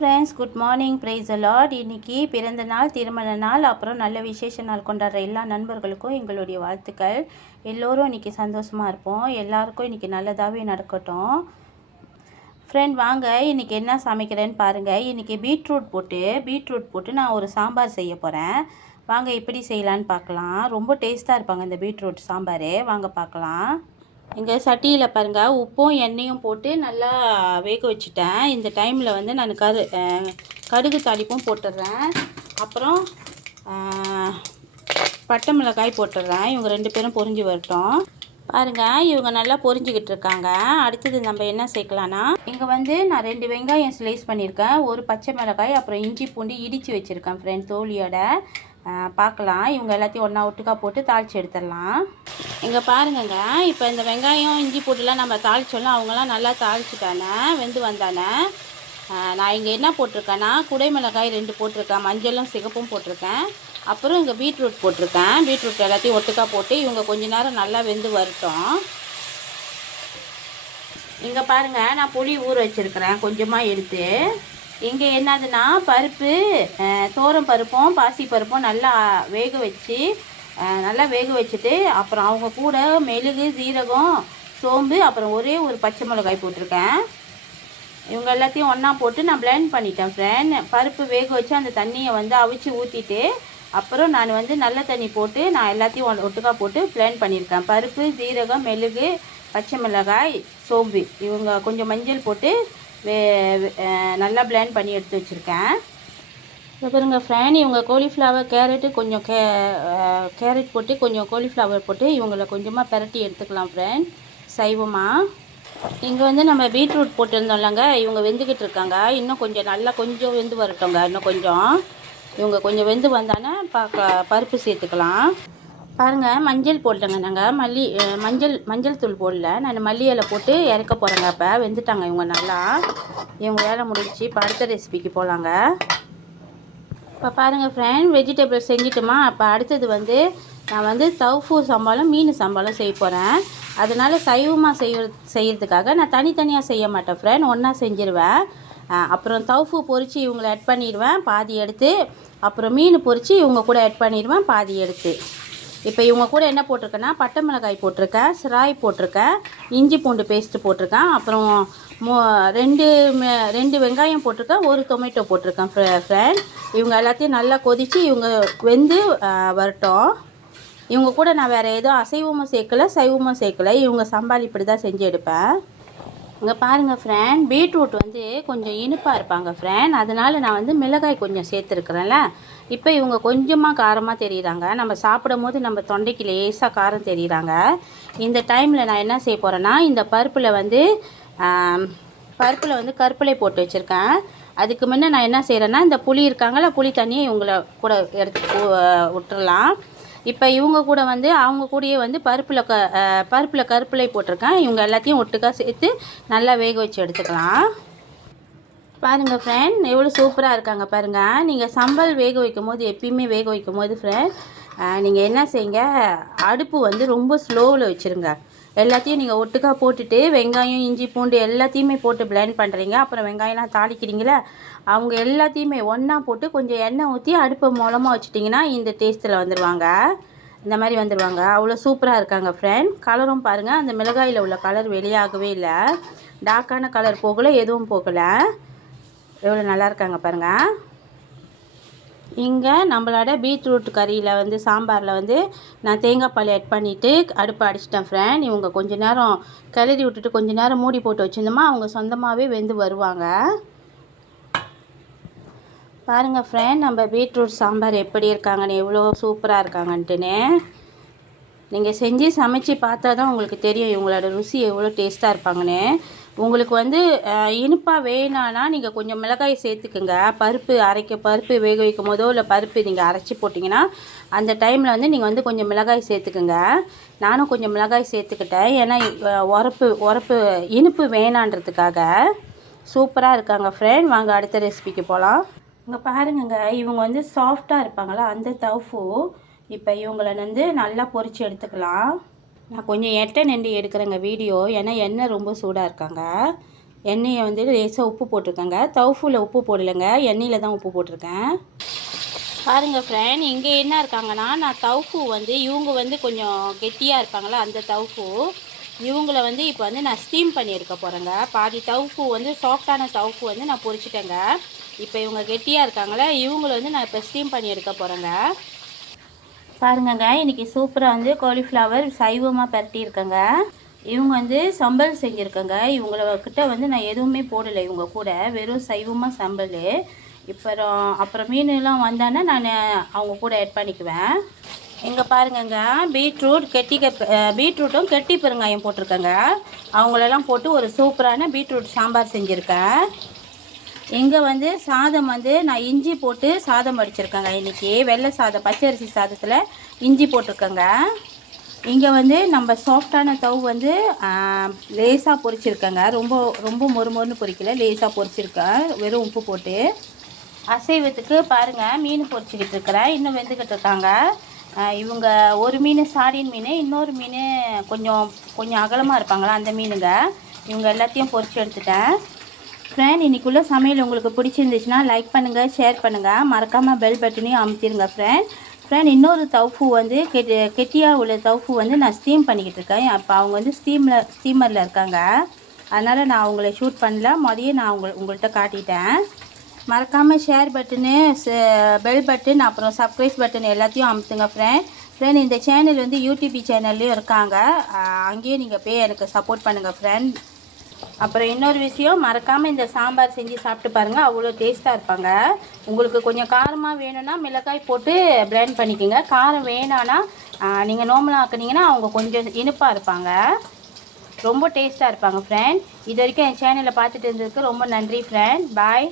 Friends, good morning. Praise the Lord. இன்றைக்கி பிறந்த நாள், திருமண நாள், அப்புறம் நல்ல விசேஷ நாள் கொண்டாடுற எல்லா நண்பர்களுக்கும் எங்களுடைய வாழ்த்துக்கள். எல்லோரும் இன்றைக்கி சந்தோஷமாக இருப்போம். எல்லாருக்கும் இன்றைக்கி நல்லதாகவே நடக்கட்டும். ஃப்ரெண்ட், வாங்க இன்றைக்கி என்ன சமைக்கிறேன்னு பாருங்கள். இன்றைக்கி பீட்ரூட் போட்டு நான் ஒரு சாம்பார் செய்ய போகிறேன். வாங்க எப்படி செய்யலான்னு பார்க்கலாம். ரொம்ப டேஸ்ட்டாக இருப்பாங்க இந்த பீட்ரூட் சாம்பார். வாங்க பார்க்கலாம். இங்கே சட்டியில் பாருங்கள், உப்பும் எண்ணெயும் போட்டு நல்லா வேக வச்சுட்டேன். இந்த டைமில் வந்து நான் கடுகு தாளிப்பும் போட்டுடுறேன். அப்புறம் பட்டை மிளகாய் போட்டுடுறேன். இவங்க 2 பேரும் பொரிஞ்சு வரட்டும். பாருங்கள், இவங்க நல்லா பொரிஞ்சிக்கிட்டு இருக்காங்க. அடுத்தது நம்ம என்ன சேர்க்கலான்னா, இங்கே வந்து நான் 2 வெங்காயம் ஸ்லைஸ் பண்ணியிருக்கேன், ஒரு பச்சை மிளகாய், அப்புறம் இஞ்சி பூண்டு இடித்து வச்சுருக்கேன் ஃப்ரெண்ட், தோலியோட. பார்க்கலாம். இவங்க எல்லாத்தையும் ஒன்றா ஒட்டுக்கா போட்டு தாளித்து எடுத்துடலாம். இங்கே பாருங்கங்க, இப்போ இந்த வெங்காயம் இஞ்சி பூண்டுலாம் நம்ம தாளித்தோம்னா அவங்களாம் நல்லா தாளிச்சிட்டானே, வெந்து வந்தானே. நான் இங்கே என்ன போட்டிருக்கேன்னா, குடைமிளகாய் 2 போட்டிருக்கேன், மஞ்சளும் சிகப்பும் போட்டிருக்கேன். அப்புறம் இங்கே பீட்ரூட் போட்டிருக்கேன். பீட்ரூட் எல்லாத்தையும் ஒட்டுக்கா போட்டு இவங்க கொஞ்ச நேரம் நல்லா வெந்து வரட்டும். இங்கே பாருங்கள், நான் புளி ஊற வச்சுருக்கிறேன் கொஞ்சமாக எடுத்து. இங்கே என்னதுன்னா, பருப்பு, தோரம் பருப்பும் பாசி பருப்பும் நல்லா வேக வச்சுட்டு அப்புறம் அவங்க கூட மெழுகு, சீரகம், சோம்பு, அப்புறம் ஒரே ஒரு பச்சை மிளகாய் போட்டிருக்கேன். இவங்க எல்லாத்தையும் ஒன்றா போட்டு நான் பிளெண்ட் பண்ணிட்டேன் ஃப்ரெண்ட். பருப்பு வேக வச்சு அந்த தண்ணியை வந்து அவிச்சு ஊற்றிட்டு அப்புறம் நான் வந்து நல்ல தண்ணி போட்டு நான் எல்லாத்தையும் ஒட்டுக்கா போட்டு பிளெண்ட் பண்ணியிருக்கேன். பருப்பு, சீரகம், மெழுகு, பச்சை மிளகாய், சோம்பு, இவங்க கொஞ்சம் மஞ்சள் போட்டு நல்லா பிளெண்ட் பண்ணி எடுத்து வச்சுருக்கேன். இப்போ பாருங்க ஃப்ரெண்ட், இவங்க காலிஃப்ளவர், கேரட்டு, கொஞ்சம் கேரட் போட்டு கொஞ்சம் காலிஃப்ளவர் போட்டு இவங்கள கொஞ்சமாக பெரட்டி எடுத்துக்கலாம் ஃப்ரெண்ட், சைவமாக. இங்கே வந்து நம்ம பீட்ரூட் போட்டிருந்தோம்லங்க, இவங்க வெந்துக்கிட்டு இருக்காங்க. இன்னும் கொஞ்சம் வெந்து வரட்டோங்க. இன்னும் கொஞ்சம் இவங்க கொஞ்சம் வெந்து வந்தானே பருப்பு சேர்த்துக்கலாம். பாருங்கள், மஞ்சள் போடலங்க. நாங்கள் மஞ்சள் தூள் போடல, நான் மல்லி இலை போட்டு இறக்க போகிறேங்க. அப்போ வெந்துட்டாங்க இவங்க நல்லா. இவங்க வேலை முடிச்சு இப்போ அடுத்த ரெசிபிக்கு போகலாங்க. இப்போ பாருங்கள் ஃப்ரெண்ட், வெஜிடபிள்ஸ் செஞ்சுட்டோமா. அப்போ அடுத்தது வந்து நான் வந்து தவுஃபு சம்பாலும் மீன் சம்பாலும் செய்ய போகிறேன். அதனால் சைவமாக செய்கிறதுக்காக நான் தனித்தனியாக செய்ய மாட்டேன் ஃப்ரெண்ட், ஒன்றா செஞ்சுருவேன். அப்புறம் தவுஃபு பொரித்து இவங்களை ஆட் பண்ணிடுவேன் பாதி எடுத்து, அப்புறம் மீன் பொரித்து இவங்க கூட ஆட் பண்ணிடுவேன் பாதி எடுத்து. இப்போ இவங்க கூட என்ன போட்டிருக்கேன்னா, பட்டை மிளகாய் போட்டிருக்கேன், சிராய் போட்டிருக்கேன், இஞ்சி பூண்டு பேஸ்ட்டு போட்டிருக்கேன், அப்புறம் 2 வெங்காயம் போட்டிருக்கேன், ஒரு டொமேட்டோ போட்டிருக்கேன் ஃப்ரெண்ட். இவங்க எல்லாத்தையும் நல்லா கொதித்து இவங்க வெந்து வரட்டும். இவங்க கூட நான் வேறு எதுவும் அசைவமும் சேர்க்கலை, சைவமும் சேர்க்கலை. இவங்க சம்பால் இப்படி தான் செஞ்சு எடுப்பேன். இங்கே பாருங்கள் ஃப்ரெண்ட், பீட்ரூட் வந்து கொஞ்சம் இனிப்பாக இருப்பாங்க ஃப்ரெண்ட், அதனால் நான் வந்து மிளகாய் கொஞ்சம் சேர்த்துருக்குறேன்ல. இப்போ இவங்க கொஞ்சமாக காரமாக தெரியுறாங்க. நம்ம சாப்பிடும் போது நம்ம தொண்டைக்கு லேசாக காரம் தெரியுறாங்க. இந்த டைமில் நான் என்ன செய்ய போகிறேன்னா, இந்த பருப்பில் வந்து கருப்பிலை போட்டு வச்சுருக்கேன். அதுக்கு முன்னே நான் என்ன செய்கிறேன்னா, இந்த புளி இருக்காங்கள, புளி தண்ணியை இவங்கள கூட எடுத்து விட்டுறலாம். இப்போ இவங்க கூட வந்து அவங்க கூடயே வந்து பருப்பில் கருப்பிலை போட்டிருக்கேன். இவங்க எல்லாத்தையும் ஒட்டுக்கா சேர்த்து நல்லா வேக வச்சு எடுத்துக்கலாம். பாருங்கள் ஃப்ரெண்ட், எவ்வளோ சூப்பராக இருக்காங்க பாருங்கள். நீங்கள் சம்பல் எப்பயுமே வேக வைக்கும் போது ஃப்ரெண்ட், நீங்கள் என்ன செய்யுங்க, அடுப்பு வந்து ரொம்ப ஸ்லோவில் வச்சுருங்க. எல்லாத்தையும் நீங்கள் ஒட்டுக்கா போட்டுட்டு வெங்காயம், இஞ்சி பூண்டு எல்லாத்தையுமே போட்டு பிளெண்ட் பண்ணுறீங்க. அப்புறம் வெங்காயம்லாம் தாளிக்கிறீங்களே, அவங்க எல்லாத்தையுமே ஒன்றா போட்டு கொஞ்சம் எண்ணெய் ஊற்றி அடுப்பை மூலமாக வச்சுட்டிங்கன்னா இந்த டேஸ்ட்டில் வந்துடுவாங்க. இந்த மாதிரி வந்துடுவாங்க. அவ்வளோ சூப்பராக இருக்காங்க ஃப்ரெண்ட். கலரும் பாருங்கள், அந்த மிளகாயில் உள்ள கலர் வெளியாகவே இல்லை, டார்க்கான கலர் போகலை, எதுவும் போகலை. எவ்வளோ நல்லா இருக்காங்க பாருங்கள். இங்கே நம்மளோட பீட்ரூட் கறியில் வந்து சாம்பாரில் வந்து நான் தேங்காய் பால் ஆட் பண்ணிவிட்டு அடுப்பை அடிச்சிட்டேன் ஃப்ரெண்ட். இவங்க கொஞ்சம் நேரம் கிளறி விட்டுட்டு கொஞ்சம் நேரம் மூடி போட்டு வச்சுருந்தோமா அவங்க சொந்தமாகவே வெந்து வருவாங்க. பாருங்கள் ஃப்ரெண்ட், நம்ம பீட்ரூட் சாம்பார் எப்படி இருக்காங்கன்னு, எவ்வளோ சூப்பராக இருக்காங்கன்ட்டுன்னு. நீங்கள் செஞ்சு சமைச்சு பார்த்தா தான் உங்களுக்கு தெரியும் இவங்களோட ருசி எவ்வளோ டேஸ்ட்டாக இருப்பாங்கன்னு. உங்களுக்கு வந்து இனிப்பாக வேணான்னா நீங்கள் கொஞ்சம் மிளகாய் சேர்த்துக்குங்க. பருப்பு வேக வைக்கும் போதோ இல்லை பருப்பு நீங்கள் அரைச்சி போட்டிங்கன்னா அந்த டைமில் வந்து நீங்கள் வந்து கொஞ்சம் மிளகாய் சேர்த்துக்குங்க. நானும் கொஞ்சம் மிளகாய் சேர்த்துக்கிட்டேன், ஏன்னா இனிப்பு வேணான்றதுக்காக. சூப்பராக இருக்காங்க ஃப்ரெண்ட். வாங்க அடுத்த ரெசிபிக்கு போகலாம். இங்கே பாருங்கங்க, இவங்க வந்து சாஃப்டாக இருப்பாங்களா அந்த தவுஃபு. இப்போ இவங்களை வந்து நல்லா பொரித்து எடுத்துக்கலாம். நான் கொஞ்சம் எட்ட நின்று எடுக்கிறேங்க வீடியோ, ஏன்னா எண்ணெய் ரொம்ப சூடாக இருக்காங்க. எண்ணெயை வந்து லேசாக உப்பு போட்டிருக்கேங்க. தவுஃபுல உப்பு போடலைங்க, எண்ணெயில் தான் உப்பு போட்டிருக்கேன். பாருங்கள் ஃப்ரெண்ட், இங்கே என்ன இருக்காங்கன்னா, நான் தவுஃபு வந்து இவங்க வந்து கொஞ்சம் கெட்டியாக இருப்பாங்களா அந்த தவுஃபு, இவங்கள வந்து இப்போ வந்து நான் ஸ்டீம் பண்ணி எடுக்க போகிறேங்க. பாதி தவுஃபு வந்து சாஃப்டான தவுஃபு வந்து நான் பொரிச்சிட்டேங்க. இப்போ இவங்க கெட்டியாக இருக்காங்களே, இவங்கள வந்து நான் இப்போ ஸ்டீம் பண்ணி எடுக்க போகிறேங்க. பாருங்கங்க, இன்றைக்கி சூப்பராக வந்து காலிஃப்ளவர் சைவமாக பரட்டியிருக்கேங்க. இவங்க வந்து சம்பல் செஞ்சுருக்கேங்க. இவங்கக்கிட்ட வந்து நான் எதுவுமே போடலை, இவங்க கூட வெறும் சைவமாக சம்பல். அப்புறம் மீனெலாம் வந்தானே நான் அவங்க கூட ஆட் பண்ணிக்குவேன். இங்கே பாருங்கங்க, பீட்ரூட்டும் கெட்டி பெருங்காயம் போட்டிருக்கேங்க. அவங்களெல்லாம் போட்டு ஒரு சூப்பரான பீட்ரூட் சாம்பார் செஞ்சுருக்கேன். இங்கே வந்து சாதம் வந்து நான் இஞ்சி போட்டு சாதம் வடிச்சிருக்கேங்க. இன்றைக்கி வெள்ளை சாதம், பச்சரிசி சாதத்தில் இஞ்சி போட்டிருக்கேங்க. இங்கே வந்து நம்ம சாஃப்டான தவு வந்து லேசாக பொரிச்சிருக்கேங்க. ரொம்ப மொறுமொறுன்னு பொரிக்கல, லேசாக பொரிச்சிருக்கேன் வெறும் உப்பு போட்டு. அசைவத்துக்கு பாருங்கள், மீன் பொரிச்சிக்கிட்டு இருக்கிறேன். இன்னும் வெந்துக்கிட்டு இருக்காங்க. இவங்க ஒரு மீன் சாடின் மீன், இன்னொரு மீன் கொஞ்சம் அகலமாக இருப்பாங்களா அந்த மீனுங்க. இவங்க எல்லாத்தையும் பொரிச்சு எடுத்துட்டேன். ஃப்ரெண்ட், இன்றைக்குள்ள சமையல் உங்களுக்கு பிடிச்சிருந்துச்சுன்னா லைக் பண்ணுங்கள், ஷேர் பண்ணுங்கள், மறக்காமல் பெல் பட்டனையும் அமுத்திடுங்க. ஃப்ரெண்ட், இன்னொரு தவுஃபு வந்து கெட்டியாக உள்ள தவுஃபு வந்து நான் ஸ்டீம் பண்ணிக்கிட்டு இருக்கேன். அப்போ அவங்க வந்து ஸ்டீமரில் இருக்காங்க, அதனால் நான் அவங்கள ஷூட் பண்ணல, மதியம் நான் உங்கள்கிட்ட காட்டிட்டேன். மறக்காமல் ஷேர் பட்டனு, பெல் பட்டன், அப்புறம் சப்ஸ்கிரைப் பட்டன் எல்லாத்தையும் அமுத்துங்க. ஃப்ரெண்ட், இந்த சேனல் வந்து யூடியூப் சேனல்லையும் இருக்காங்க, அங்கேயும் நீங்கள் போய் எனக்கு சப்போர்ட் பண்ணுங்கள் ஃப்ரெண்ட். அப்புறம் இன்னொரு விஷயம், மறக்காமல் இந்த சாம்பார் செஞ்சு சாப்பிட்டு பாருங்கள், அவ்வளோ டேஸ்ட்டாக இருப்பாங்க. உங்களுக்கு கொஞ்சம் காரமாக வேணும்னா மிளகாய் போட்டு பிளெண்ட் பண்ணிக்கோங்க. காரம் வேணான்னா நீங்கள் நார்மலாக ஆக்குனீங்கன்னா அவங்க கொஞ்சம் இனிப்பாக இருப்பாங்க, ரொம்ப டேஸ்ட்டாக இருப்பாங்க. ஃப்ரெண்ட், இது வரைக்கும் என் சேனலை பார்த்துட்டு இருந்ததுக்கு ரொம்ப நன்றி ஃப்ரெண்ட். பாய்.